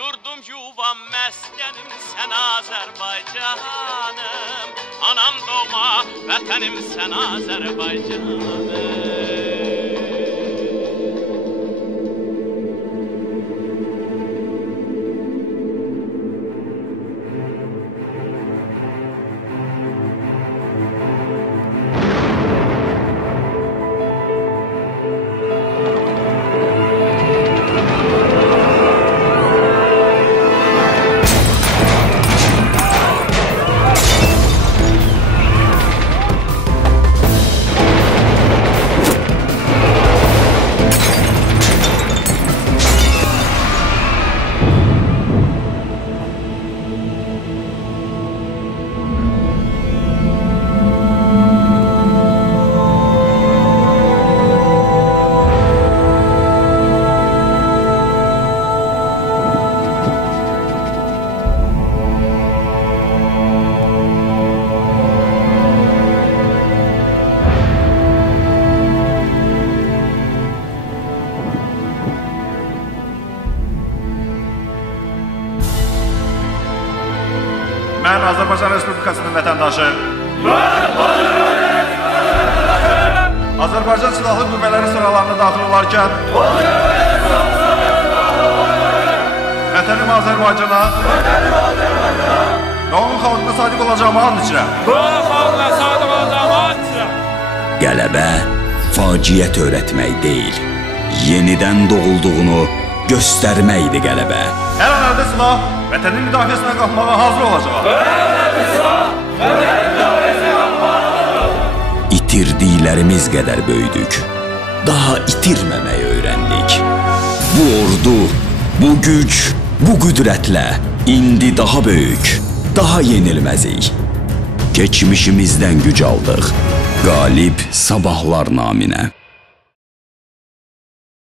Yurdum yuvam məskənim sən Azərbaycanım. Anam doğma vətənim sən Azərbaycanım. Mən Azərbaycan Respublikasının vətəndaşı. Azərbaycan Silahlı Qüvvələri sıralarına daxil olarkən vətənim Azərbaycana və onun xalqına sadiq olacağımı and içirəm. Qələbə faciə törətmək deyil, yenidən doğulduğunu göstərməkdir qələbə. Hər an əldə silah vətənin müdafiəsinə qalxmağa hazır olacaq. İtirdiklərimiz qədər böyüdük, daha itirməməyi öyrəndik. Bu ordu, bu güc, bu qüdrətlə indi daha böyük, daha yenilməzik. Keçmişimizdən güc aldıq, qalib sabahlar naminə.